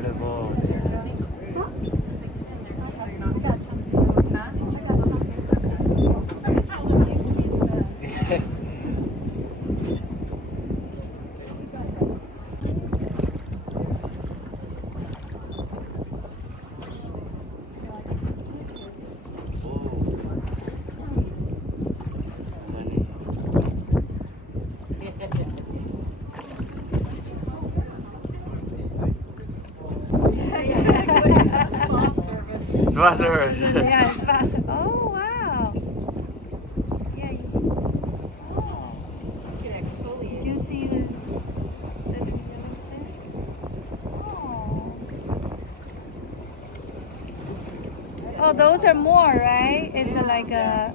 beautiful. Spa service. Spa service. Yeah, it's fast. Oh, wow. Yeah, You can did exfoliate. you see the video there? Oh. Oh, those are more, right? It's like a